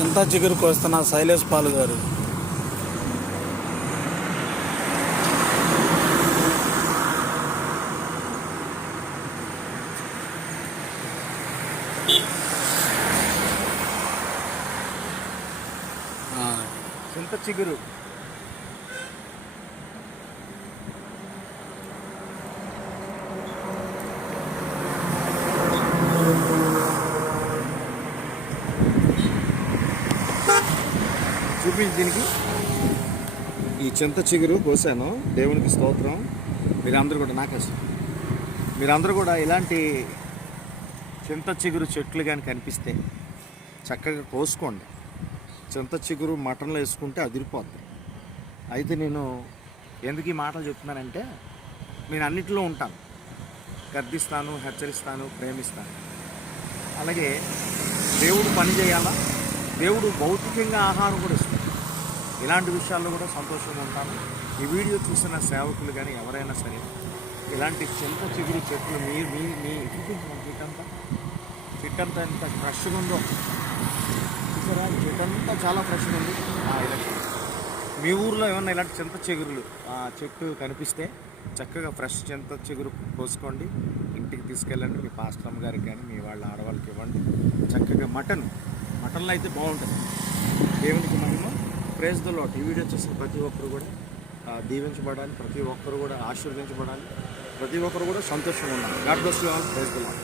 చింత చిగురు కోస్తున్న శైలేష్ పాల్ గారు. చింత చిగురు చూపించి దీనికి ఈ చింత చిగురు కోసాను. దేవునికి స్తోత్రం. మీరందరూ కూడా మీరందరూ కూడా ఇలాంటి చింత చిగురు చెట్లు కానీ కనిపిస్తే చక్కగా కోసుకోండి. చింత చిగురు మటన్లో వేసుకుంటే అదిరిపోద్ది. అయితే నేను ఎందుకు ఈ మాటలు చెప్తున్నానంటే, నేను అన్నిటిలో ఉంటాను, గర్దిస్తాను, హెచ్చరిస్తాను, ప్రేమిస్తాను. అలాగే దేవుడు పని చేయాలా, దేవుడు భౌతికంగా ఆహారం కూడా ఇస్తాడు. ఇలాంటి విషయాల్లో కూడా సంతోషంగా ఉంటాను. ఈ వీడియో చూసిన సేవకులు కానీ ఎవరైనా సరే ఇలాంటి చింత చిగురు చెట్లు మీ చెట్టంతా ఎంత ఫ్రెష్గా ఉందో చూసారా. చెట్టంతా చాలా ఫ్రెష్గా ఉంది. మీ ఊర్లో ఏమన్నా ఇలాంటి చింత చిగురులు చెట్టు కనిపిస్తే చక్కగా ఫ్రెష్ చింత చిగురు కోసుకోండి, ఇంటికి తీసుకెళ్ళండి. మీ పాస్టమ్ గారికి కానీ మీ వాళ్ళ ఆడవాళ్ళకి ఇవ్వండి. చక్కగా మటన్లో అయితే బాగుంటుంది. దేవునికి మహిమ. Praise the lord. ఈ వీడియో చూసిన ప్రతి ఒక్కరు కూడా దీవించబడాలి, ప్రతి ఒక్కరు కూడా ఆశీర్వదించబడాలి, ప్రతి ఒక్కరు కూడా సంతోషంగా ఉండాలి. God bless you all. Praise the lord.